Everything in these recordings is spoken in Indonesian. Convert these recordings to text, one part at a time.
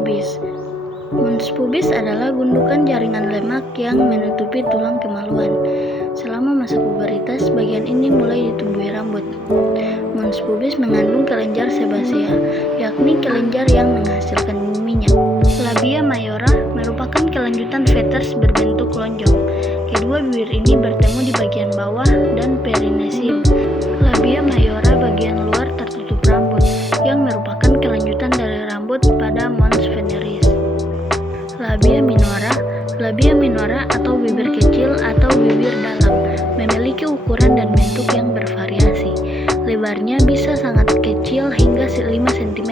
pubis. Mons pubis adalah gundukan jaringan lemak yang menutupi tulang kemaluan. Selama masa puberitas, bagian ini mulai ditumbuhi rambut. Mons pubis mengandung kelenjar sebasea, yakni kelenjar yang menghasilkan minyak. Labia mayora merupakan kelanjutan fetters berbentuk lonjong. Kedua bibir ini bertemu di bagian bawah dan perineum. Labia mayora bagian luar tertutup rambut, yang merupakan kelanjutan dari rambut pada mons veneris. Labia minora atau bibir kecil atau bibir dalam memiliki ukuran dan bentuk yang bervariasi. Lebarnya bisa sangat kecil hingga 5 cm.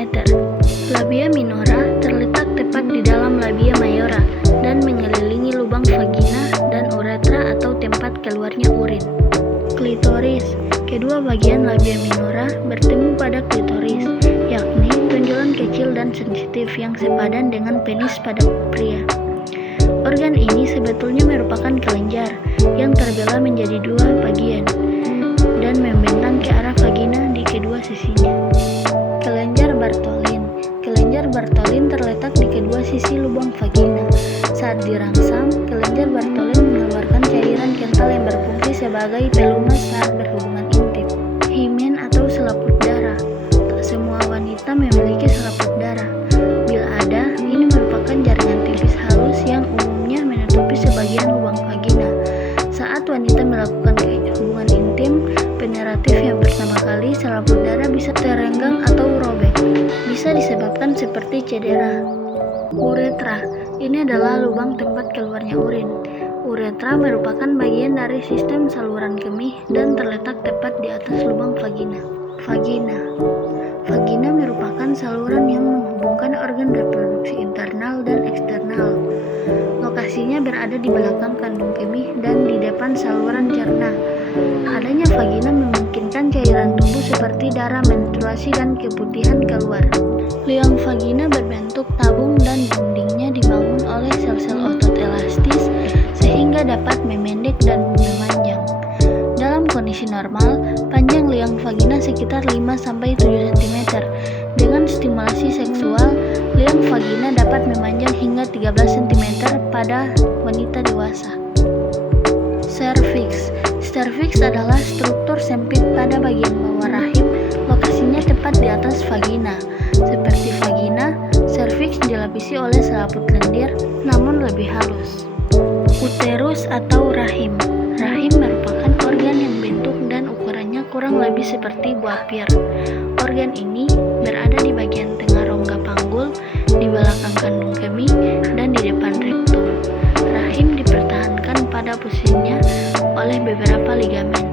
Labia minora terletak tepat di dalam labia mayora dan mengelilingi lubang vagina dan uretra atau tempat keluarnya urin. Klitoris. Kedua bagian labia minora bertemu pada klitoris, yakni tonjolan kecil dan sensitif yang sepadan dengan penis pada pria. Organ ini sebetulnya merupakan kelenjar yang terbelah menjadi dua bagian dan membentang ke arah vagina di kedua sisinya. Kelenjar Bartholin. Kelenjar Bartholin terletak di kedua sisi lubang vagina. Saat dirangsang, kelenjar Bartholin mengeluarkan cairan kental yang berfungsi sebagai pelumas saat berhubungan intim. Himen atau selaput darah. Tak semua wanita memiliki selaput darah. Bila ada, ini merupakan jaringan tipis halus yang umumnya menutupi sebagian lubang vagina. Saat wanita melakukan hubungan intim penetratif yang pertama kali, selaput darah bisa terenggang atau robek. Bisa disebabkan seperti cedera. Uretra. Ini adalah lubang tempat keluarnya urin. Uretra merupakan bagian dari sistem saluran kemih dan terletak tepat di atas lubang vagina. Vagina merupakan saluran yang menghubungkan organ reproduksi internal dan eksternal. Lokasinya berada di belakang kandung kemih dan di depan saluran cerna. Adanya vagina memungkinkan cairan tubuh seperti darah, menstruasi, dan keputihan keluar. Liang vagina berbentuk tabung dan dindingnya dibangun oleh sel-sel otot elastis sehingga dapat memendek dan memanjang. Dalam kondisi normal, panjang liang vagina sekitar 5-7 cm. Dengan stimulasi seksual, liang vagina dapat memanjang hingga 13 cm pada wanita dewasa. Serviks. Serviks adalah struktur sempit pada bagian bawah rahim, lokasinya tepat di atas vagina. Seperti vagina, serviks dilapisi oleh selaput lendir, namun lebih halus. Uterus atau rahim. Rahim merupakan organ yang bentuk dan ukurannya kurang lebih seperti buah pir. Organ ini berada di bagian tengah rongga panggul, di belakang kandung kemih, dan di depan rektum. Rahim dipertahankan pada posisinya oleh beberapa ligamen.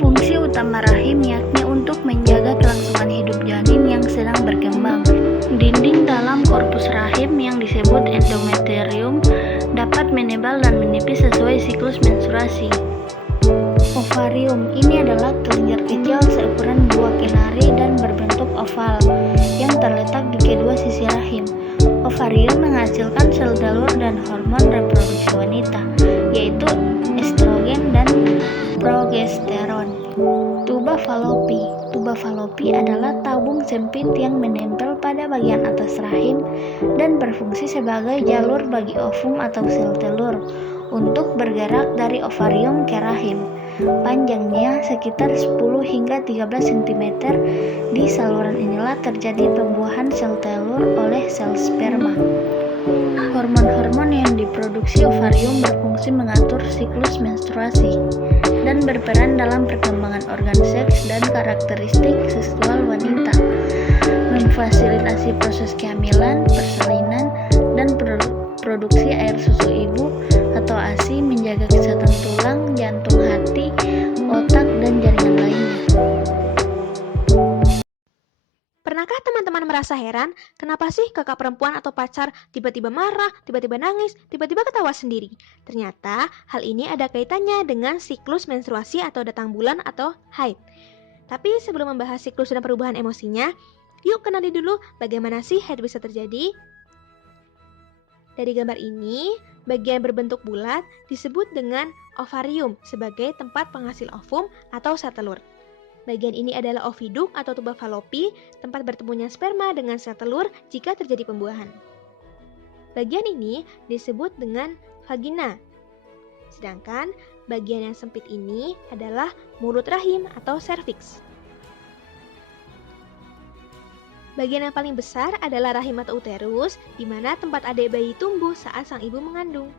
Fungsi utama rahim yakni untuk menjaga kelangsungan hidup janin yang sedang berkembang. Dinding dalam korpus rahim yang disebut endometrium dapat menebal dan menipis sesuai siklus menstruasi. Ovarium. Ini adalah kelenjar kecil seukuran buah kenari dan berbentuk oval yang terletak di kedua sisi rahim. Ovarium menghasilkan sel telur dan hormon reproduksi wanita, yaitu estrogen dan progesteron. Tuba Fallopi. Tuba Fallopi adalah tabung sempit yang menempel pada bagian atas rahim dan berfungsi sebagai jalur bagi ovum atau sel telur untuk bergerak dari ovarium ke rahim. Panjangnya sekitar 10 hingga 13 cm. Di saluran inilah terjadi pembuahan sel telur oleh sel sperma. Hormon-hormon yang diproduksi ovarium berfungsi mengatur siklus menstruasi dan berperan dalam perkembangan organ seks dan karakteristik seksual wanita, memfasilitasi proses kehamilan, persalinan, dan produksi air susu ibu atau ASI, menjaga kesehatan tulang, jantung, hati, otak, dan jaringan lainnya. Pernahkah teman-teman merasa heran, kenapa sih kakak perempuan atau pacar tiba-tiba marah, tiba-tiba nangis, tiba-tiba ketawa sendiri? Ternyata hal ini ada kaitannya dengan siklus menstruasi atau datang bulan atau haid. Tapi sebelum membahas siklus dan perubahan emosinya, yuk kenali dulu bagaimana sih haid bisa terjadi. Dari gambar ini, bagian berbentuk bulat disebut dengan ovarium sebagai tempat penghasil ovum atau sel telur. Bagian ini adalah oviduk atau tuba falopi, tempat bertemunya sperma dengan sel telur jika terjadi pembuahan. Bagian ini disebut dengan vagina. Sedangkan bagian yang sempit ini adalah mulut rahim atau serviks. Bagian yang paling besar adalah rahim atau uterus, di mana tempat adik bayi tumbuh saat sang ibu mengandung.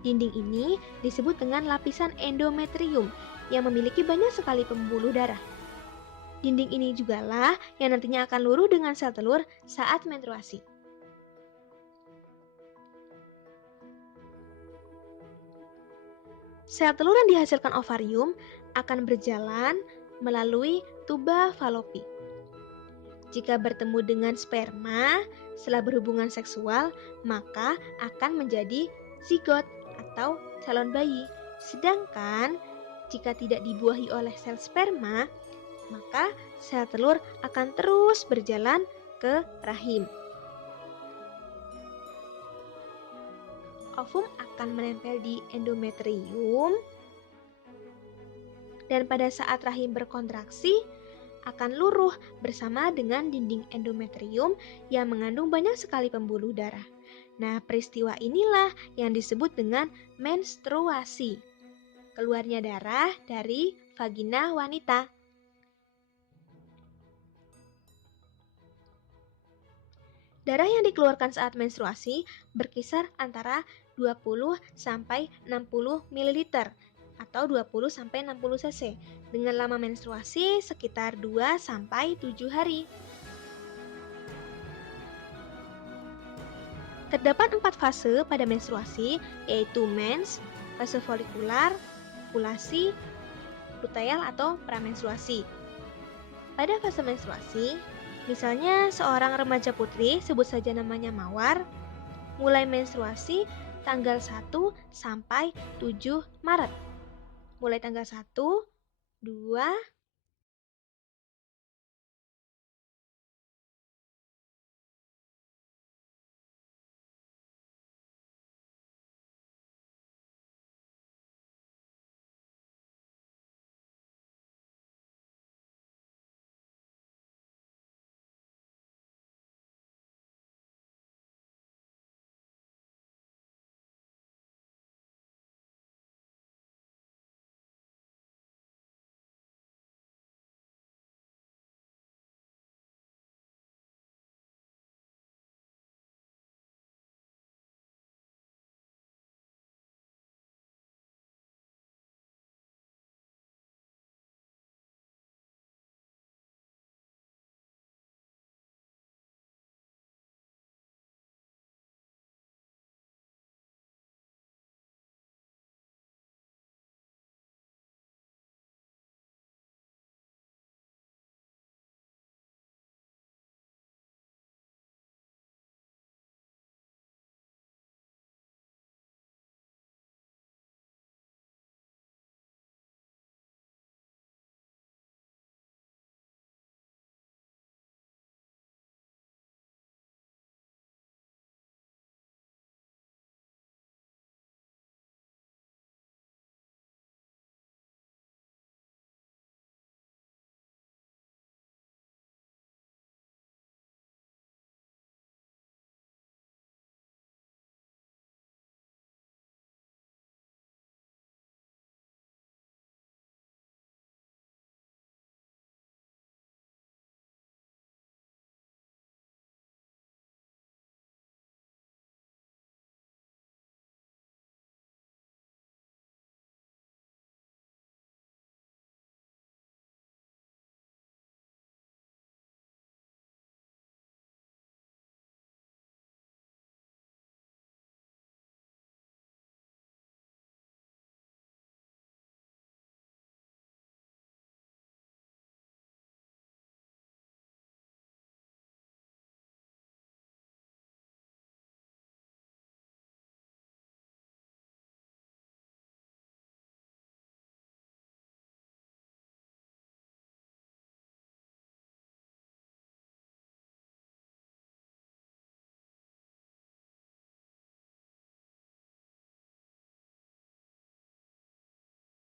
Dinding ini disebut dengan lapisan endometrium yang memiliki banyak sekali pembuluh darah. Dinding ini jugalah yang nantinya akan luruh dengan sel telur saat menstruasi. Sel telur yang dihasilkan ovarium akan berjalan melalui tuba falopi. Jika bertemu dengan sperma setelah berhubungan seksual, maka akan menjadi zigot atau calon bayi. Sedangkan jika tidak dibuahi oleh sel sperma, maka sel telur akan terus berjalan ke rahim. Ovum akan menempel di endometrium dan pada saat rahim berkontraksi akan luruh bersama dengan dinding endometrium yang mengandung banyak sekali pembuluh darah. Nah, peristiwa inilah yang disebut dengan menstruasi. Keluarnya darah dari vagina wanita. Darah yang dikeluarkan saat menstruasi berkisar antara 20 sampai 60 ml atau 20 sampai 60 cc dengan lama menstruasi sekitar 2 sampai 7 hari. Terdapat 4 fase pada menstruasi, yaitu mens, fase folikular, ovulasi, luteal atau pramenstruasi. Pada fase menstruasi, misalnya seorang remaja putri, sebut saja namanya Mawar, mulai menstruasi tanggal 1 sampai 7 Maret. Mulai tanggal 1, 2,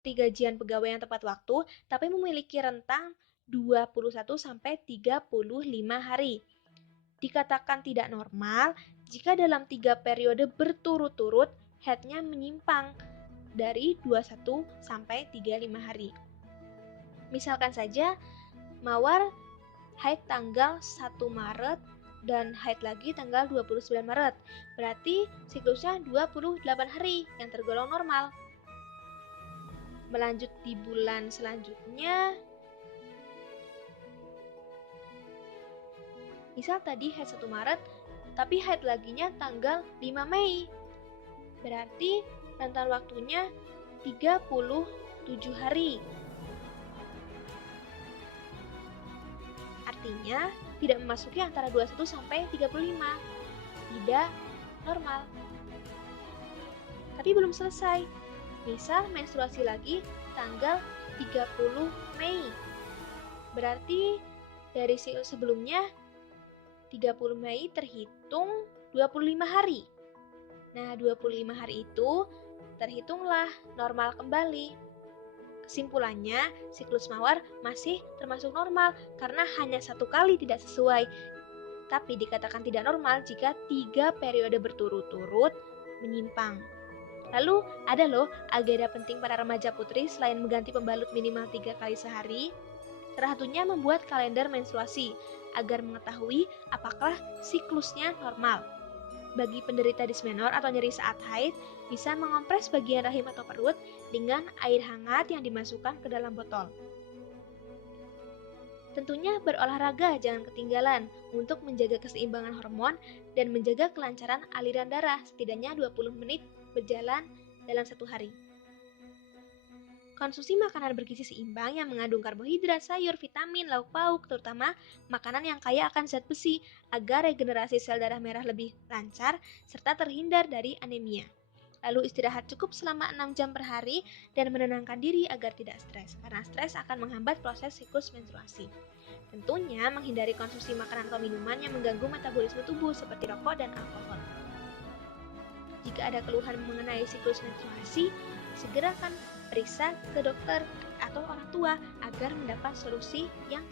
seperti gajian pegawai yang tepat waktu, tapi memiliki rentang 21 sampai 35 hari. Dikatakan tidak normal jika dalam 3 periode berturut-turut haidnya menyimpang dari 21 sampai 35 hari. Misalkan saja, Mawar haid tanggal 1 Maret dan haid lagi tanggal 29 Maret. Berarti siklusnya 28 hari yang tergolong normal. Melanjut di bulan selanjutnya, misal tadi haid 1 Maret, tapi haid laginya tanggal 5 Mei. Berarti rentan waktunya 37 hari. Artinya, tidak memasuki antara 21 sampai 35. Tidak normal. Tapi belum selesai. Misal menstruasi lagi tanggal 30 Mei. Berarti dari siklus sebelumnya 30 Mei terhitung 25 hari. Nah, 25 hari itu terhitunglah normal kembali. Kesimpulannya, siklus Mawar masih termasuk normal karena hanya 1 kali tidak sesuai. Tapi dikatakan tidak normal jika 3 periode berturut-turut menyimpang. Lalu, ada loh agenda penting para remaja putri selain mengganti pembalut minimal 3 kali sehari. Salah satunya membuat kalender menstruasi agar mengetahui apakah siklusnya normal. Bagi penderita dismenor atau nyeri saat haid, bisa mengompres bagian rahim atau perut dengan air hangat yang dimasukkan ke dalam botol. Tentunya berolahraga jangan ketinggalan untuk menjaga keseimbangan hormon dan menjaga kelancaran aliran darah setidaknya 20 menit berjalan dalam 1 hari. Konsumsi makanan bergizi seimbang yang mengandung karbohidrat, sayur, vitamin, lauk pauk, terutama makanan yang kaya akan zat besi agar regenerasi sel darah merah lebih lancar serta terhindar dari anemia. Lalu istirahat cukup selama 6 jam per hari dan menenangkan diri agar tidak stres, karena stres akan menghambat proses siklus menstruasi. Tentunya menghindari konsumsi makanan atau minuman yang mengganggu metabolisme tubuh seperti rokok dan alkohol. Jika ada keluhan mengenai siklus menstruasi, segerakan periksa ke dokter atau orang tua agar mendapat solusi yang